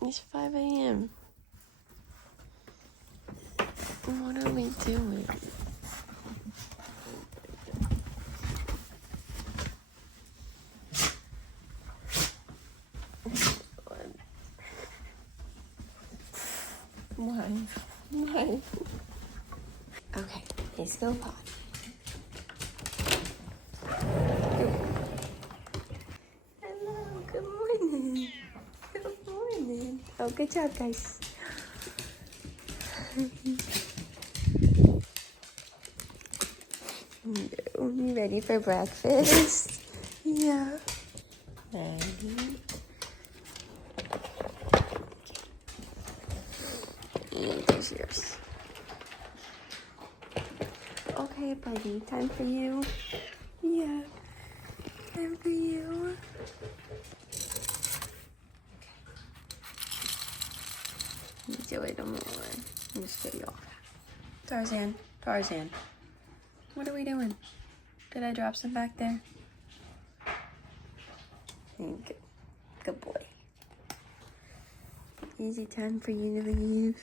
It's 5 a.m. What are we doing? Why? Okay, let's go potty. Hello, good morning. Good morning. Oh, good job, guys. You ready for breakfast? Yeah. Maggie. There's yours. Okay, buddy, time for you. Yeah, time for you. Enjoy the morning. Just get you off. Tarzan. What are we doing? Did I drop some back there? Good boy. Is it time for you to leave?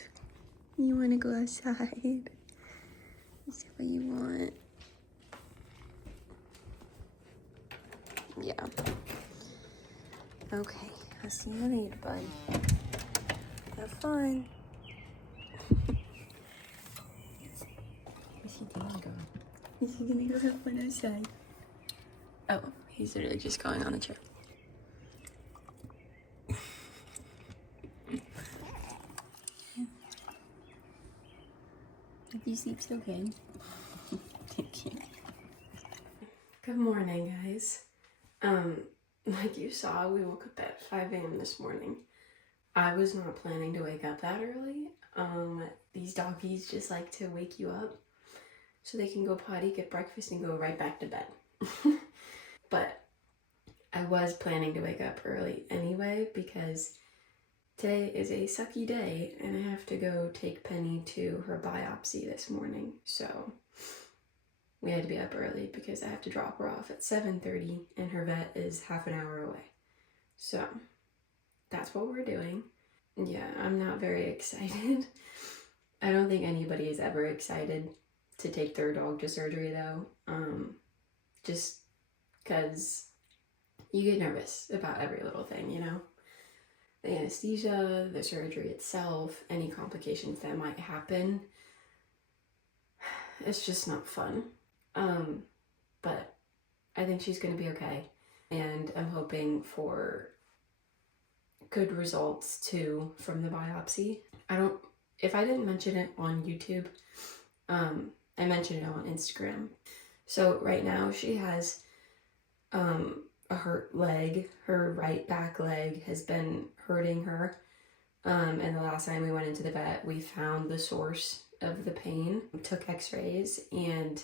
You want to go outside? Is that what you want? Yeah. Okay. I'll see you later, bud. Have fun. Where's he gonna go? Is he gonna go have fun outside? Oh, he's literally just going on the chair. If you sleep so good. Thank you. Good morning, guys. Like you saw, we woke up at 5 a.m. this morning. I was not planning to wake up that early. These doggies just like to wake you up so they can go potty, get breakfast, and go right back to bed. But I was planning to wake up early anyway because today is a sucky day and I have to go take Penny to her biopsy this morning. So we had to be up early because I have to drop her off at 7:30 and her vet is half an hour away. So that's what we're doing. Yeah, I'm not very excited. I don't think anybody is ever excited to take their dog to surgery though. Just because you get nervous about every little thing, you know? The anesthesia, the surgery itself, any complications that might happen. It's just not fun. But I think she's gonna be okay. And I'm hoping for good results too from the biopsy. If I didn't mention it on YouTube, I mentioned it on Instagram. So right now she has a hurt leg. Her right back leg has been hurting her. And the last time we went into the vet, we found the source of the pain. We took x-rays and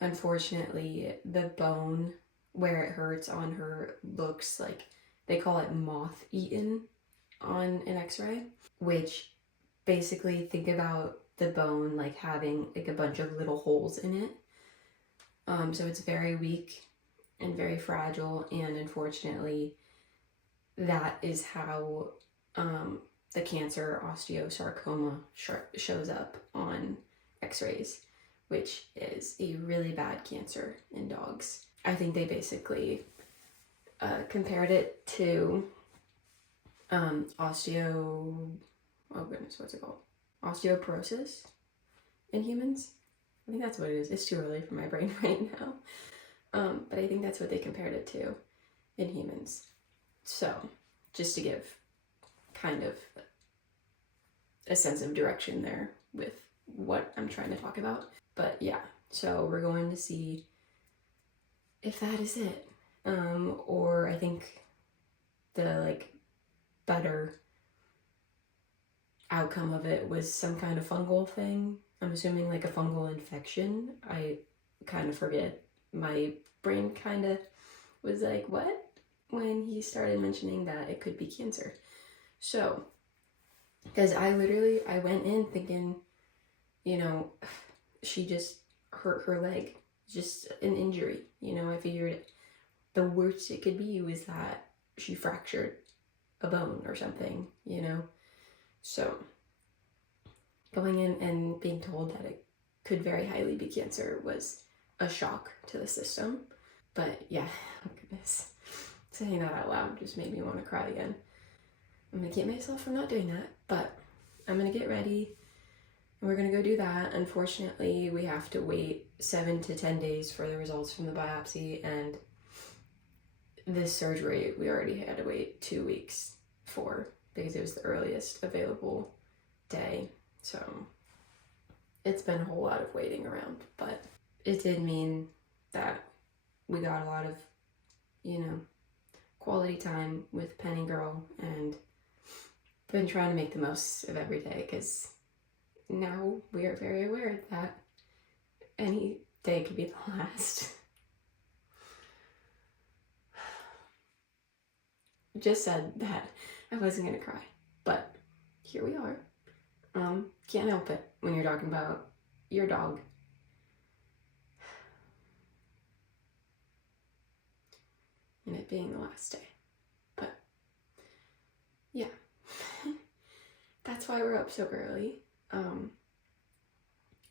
unfortunately the bone where it hurts on her looks like, they call it moth-eaten on an x-ray, which basically think about the bone like having like a bunch of little holes in it. So it's very weak and very fragile, and unfortunately that is how the cancer osteosarcoma shows up on x-rays, which is a really bad cancer in dogs. I think they basically compared it to osteoporosis in humans. I think that's what it is. It's too early for my brain right now. But I think that's what they compared it to in humans. So just to give kind of a sense of direction there with what I'm trying to talk about. But yeah, so we're going to see if that is it. Or I think the like better outcome of it was some kind of fungal thing. I'm assuming like a fungal infection. I kind of forget. My brain kind of was like, what? When he started mentioning that it could be cancer. So, because I went in thinking, you know, she just hurt her leg, just an injury. You know, I figured the worst it could be was that she fractured a bone or something, you know? So going in and being told that it could very highly be cancer was a shock to the system. But yeah, oh goodness. Saying that out loud just made me want to cry again. I'm gonna keep myself from not doing that, but I'm gonna get ready and we're gonna go do that. Unfortunately, we have to wait 7 to 10 days for the results from the biopsy, and this surgery we already had to wait 2 weeks for because it was the earliest available day. So it's been a whole lot of waiting around, but it did mean that we got a lot of, you know, quality time with Penny Girl, and been trying to make the most of every day because now we are very aware that any day could be the last. Just said that I wasn't gonna cry, but here we are. Can't help it when you're talking about your dog. And it being the last day. But yeah, that's why we're up so early. And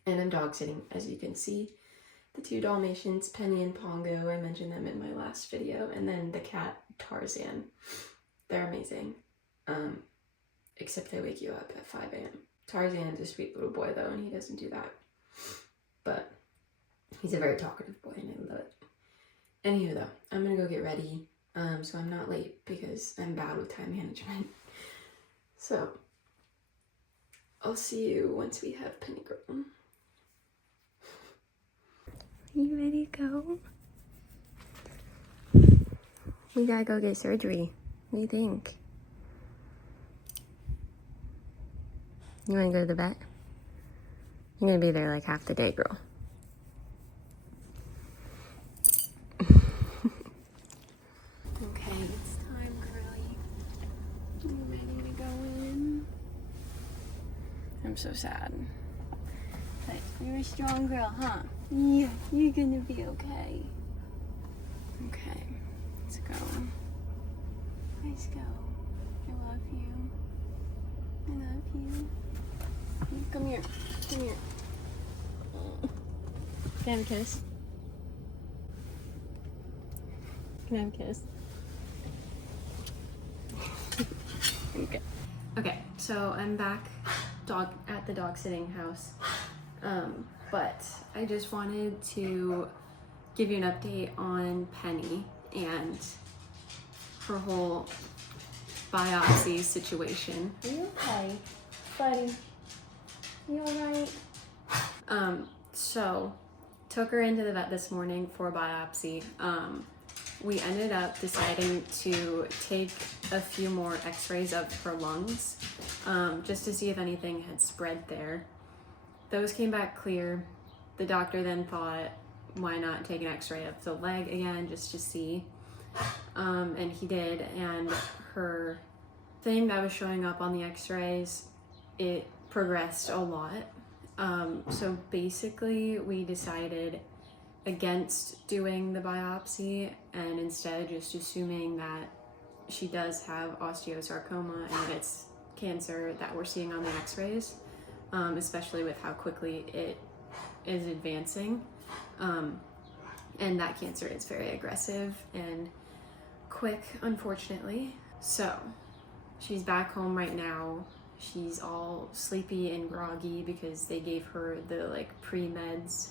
I'm dog sitting, as you can see. The 2 Dalmatians, Penny and Pongo, I mentioned them in my last video, and then the cat, Tarzan. They're amazing. Except they wake you up at 5 a.m. Tarzan is a sweet little boy though, and he doesn't do that. But he's a very talkative boy, and I love it. Anywho though, I'm gonna go get ready, so I'm not late because I'm bad with time management. So I'll see you once we have Penny Girl. Are you ready to go? We gotta go get surgery. What do you think? You wanna go to the vet? You're gonna be there like half the day, girl. Okay, it's time, girlie. You ready to go in? I'm so sad. But you're a strong girl, huh? Yeah, you're gonna be okay. Okay, let's go. Let's go. I love you. I love you. Come here. Come here. Can I have a kiss? Can I have a kiss? Okay. Okay, so I'm back at the dog sitting house. But I just wanted to give you an update on Penny and her whole biopsy situation. Are you okay, buddy? You alright? So took her into the vet this morning for a biopsy. We ended up deciding to take a few more x-rays of her lungs, just to see if anything had spread there. Those came back clear. The doctor then thought, why not take an x-ray of the leg again, just to see. And he did, and her thing that was showing up on the x-rays, it progressed a lot. So basically we decided against doing the biopsy and instead just assuming that she does have osteosarcoma and it's cancer that we're seeing on the x-rays, especially with how quickly it is advancing. And that cancer is very aggressive and quick, unfortunately. So she's back home right now. She's all sleepy and groggy because they gave her the like pre-meds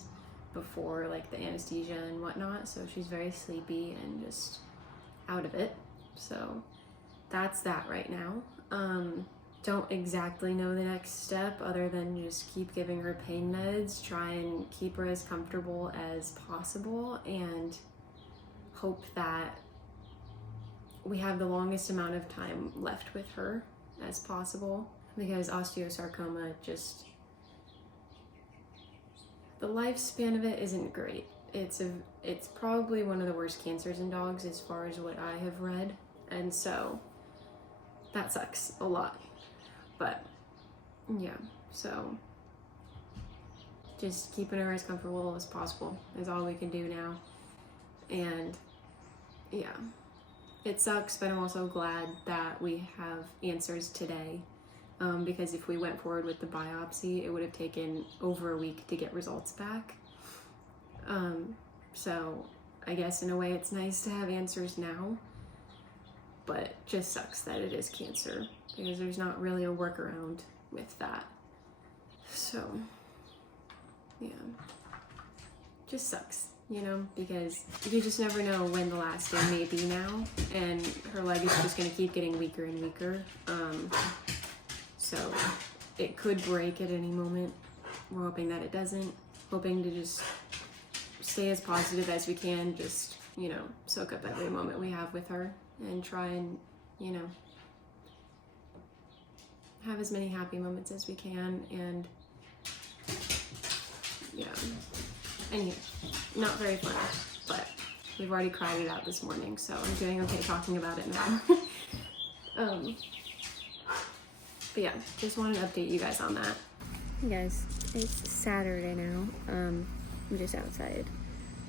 before like the anesthesia and whatnot, so she's very sleepy and just out of it. So that's that right now. Don't exactly know the next step other than just keep giving her pain meds, try and keep her as comfortable as possible, and hope that we have the longest amount of time left with her as possible, because osteosarcoma, just the lifespan of it isn't great. It's probably one of the worst cancers in dogs as far as what I have read, and so that sucks a lot. But yeah, so just keeping her as comfortable as possible is all we can do now. And yeah, it sucks, but I'm also glad that we have answers today. Because if we went forward with the biopsy, it would have taken over a week to get results back. So I guess in a way it's nice to have answers now, but it just sucks that it is cancer because there's not really a workaround with that. So yeah, just sucks, you know, because you just never know when the last day may be now, and her leg is just gonna keep getting weaker and weaker. So it could break at any moment. We're hoping that it doesn't. Hoping to just stay as positive as we can, just, you know, soak up every moment we have with her and try and, you know, have as many happy moments as we can. And yeah, anyway, not very fun, but we've already cried it out this morning, so I'm doing okay talking about it now. But yeah, just wanted to update you guys on that. Hey guys, it's Saturday now. I'm just outside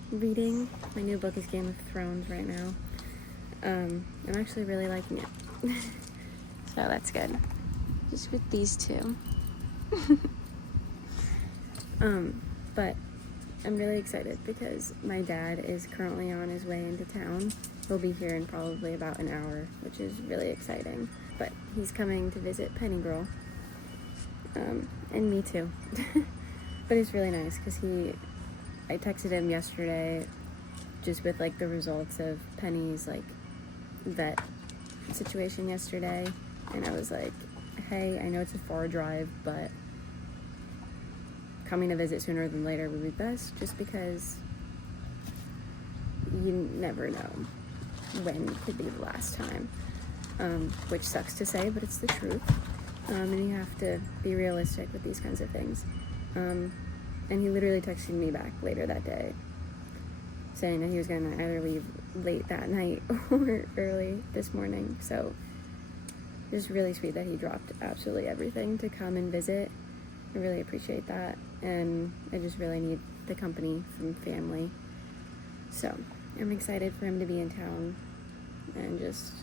reading. My new book is Game of Thrones right now. I'm actually really liking it. So that's good. Just with these two. But I'm really excited because my dad is currently on his way into town. He'll be here in probably about an hour, which is really exciting. But he's coming to visit Penny Girl. And me too. But it's really nice because I texted him yesterday just with like the results of Penny's like vet situation yesterday, and I was like, hey, I know it's a far drive, but coming to visit sooner than later would be best, just because you never know when could be the last time, which sucks to say, but it's the truth. And you have to be realistic with these kinds of things. And he literally texted me back later that day saying that he was going to either leave late that night or early this morning. So it was really sweet that he dropped absolutely everything to come and visit. I really appreciate that. And I just really need the company from family. So I'm excited for him to be in town and just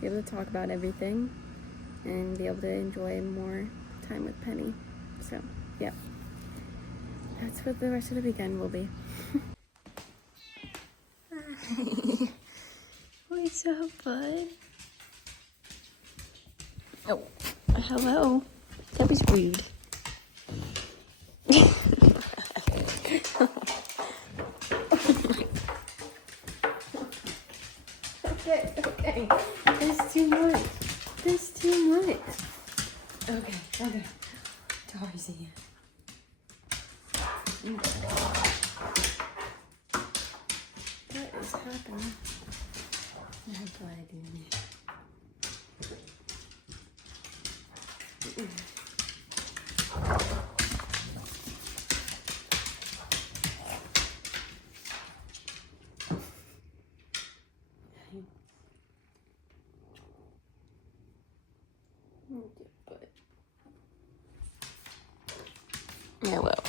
be able to talk about everything and be able to enjoy more time with Penny. So, yeah. That's what the rest of the weekend will be. What's up, bud? Oh, hello. That was rude. Okay. There's too much. There's too much. Okay. Tarzan. What is happening? I'm glad doing it. Yeah, well.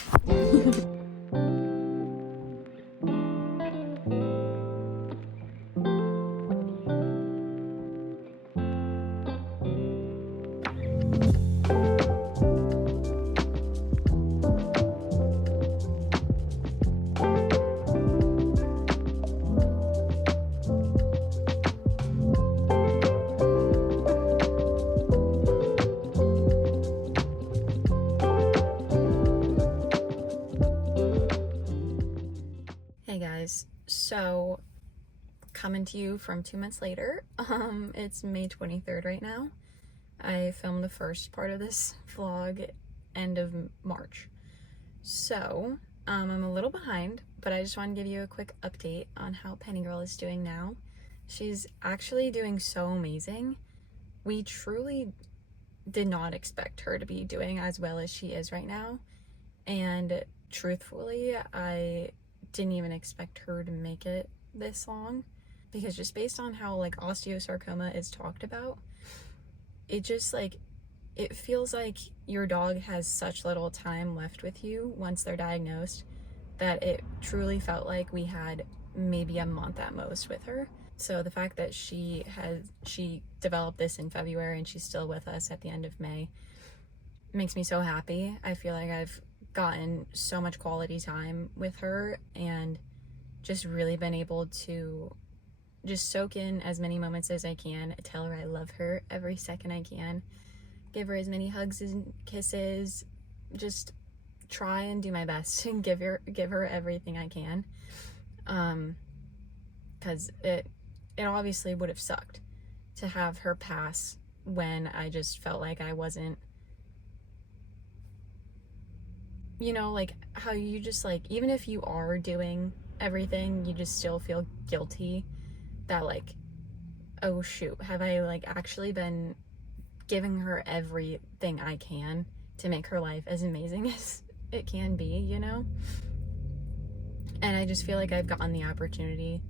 Hey guys, so coming to you from 2 months later. It's May 23rd right now. I filmed the first part of this vlog end of March. So, I'm a little behind, but I just want to give you a quick update on how Penny Girl is doing now. She's actually doing so amazing. We truly did not expect her to be doing as well as she is right now. And truthfully, I didn't even expect her to make it this long, because just based on how like osteosarcoma is talked about, it just like, it feels like your dog has such little time left with you once they're diagnosed that it truly felt like we had maybe a month at most with her. So the fact that she developed this in February and she's still with us at the end of May makes me so happy. I feel like I've gotten so much quality time with her and just really been able to just soak in as many moments as I can, tell her I love her every second I can, give her as many hugs and kisses, just try and do my best and give her everything I can. Because it obviously would have sucked to have her pass when I just felt like I wasn't, you know, like how you just like, even if you are doing everything, you just still feel guilty that like, oh shoot, have I like actually been giving her everything I can to make her life as amazing as it can be, you know? And I just feel like I've gotten the opportunity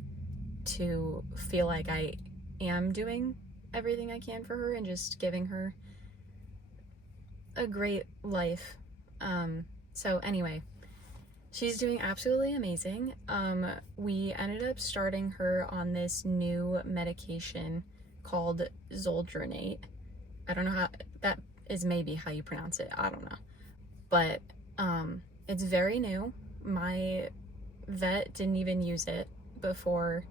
to feel like I am doing everything I can for her and just giving her a great life. So anyway, she's doing absolutely amazing. We ended up starting her on this new medication called Zoldronate. I don't know how, that is maybe how you pronounce it. I don't know. But it's very new. My vet didn't even use it before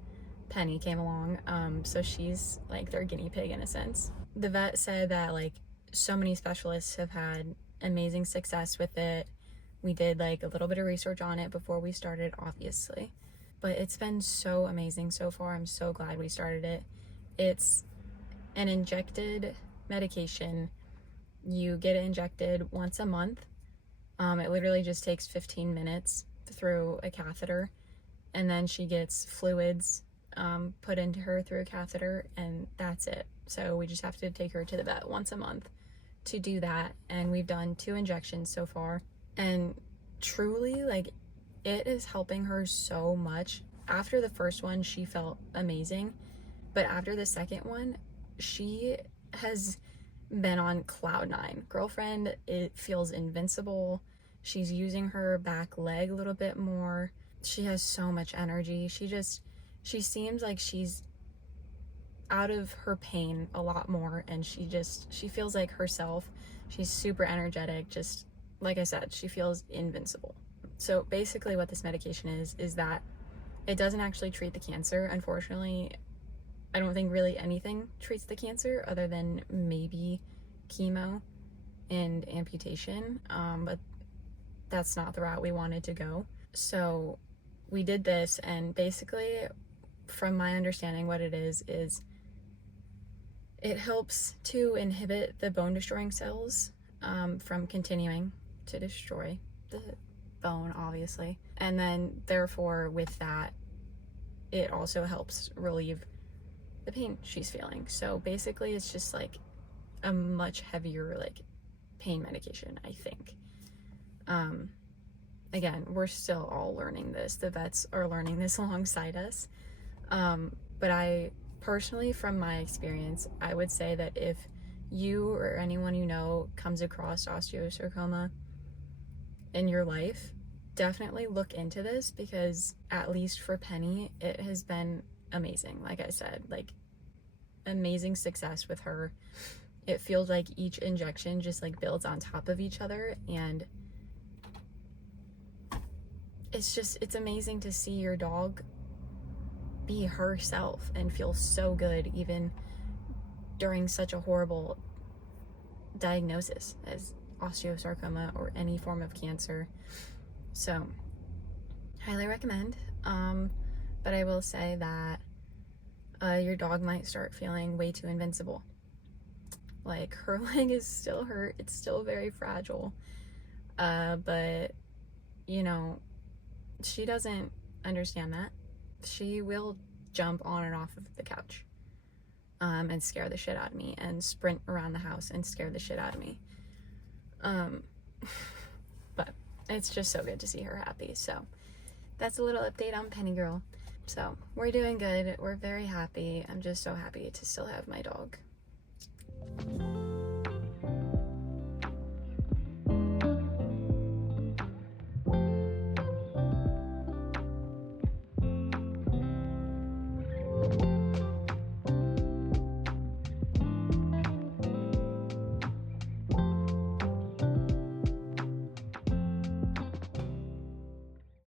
Penny came along. So she's like their guinea pig in a sense. The vet said that like so many specialists have had amazing success with it. We did like a little bit of research on it before we started, obviously. But it's been so amazing so far. I'm so glad we started it. It's an injected medication. You get it injected once a month. It literally just takes 15 minutes through a catheter, and then she gets fluids put into her through a catheter, and that's it. So we just have to take her to the vet once a month to do that, and we've done 2 injections so far, and truly, like, it is helping her so much. After the first one, she felt amazing, but after the second one, she has been on cloud 9. Girlfriend, it feels invincible. She's using her back leg a little bit more. She has so much energy. She seems like she's out of her pain a lot more, and she feels like herself. She's super energetic. Just like I said, she feels invincible. So basically what this medication is that it doesn't actually treat the cancer. Unfortunately, I don't think really anything treats the cancer other than maybe chemo and amputation, but that's not the route we wanted to go. So we did this, and basically, from my understanding, what it is it helps to inhibit the bone destroying cells from continuing to destroy the bone, obviously. And then therefore with that, it also helps relieve the pain she's feeling. So basically it's just like a much heavier like pain medication, I think. Again, we're still all learning this. The vets are learning this alongside us. But I personally, from my experience, I would say that if you or anyone you know comes across osteosarcoma in your life, definitely look into this, because at least for Penny, it has been amazing. Like I said, like amazing success with her. It feels like each injection just like builds on top of each other, and it's amazing to see your dog be herself and feel so good even during such a horrible diagnosis as osteosarcoma or any form of cancer. So highly recommend. But I will say that your dog might start feeling way too invincible. Like, her leg is still hurt, it's still very fragile, but you know, she doesn't understand that. She will jump on and off of the couch and scare the shit out of me, and sprint around the house and scare the shit out of me. But it's just so good to see her happy. So that's a little update on Penny Girl. So we're doing good. We're very happy. I'm just so happy to still have my dog.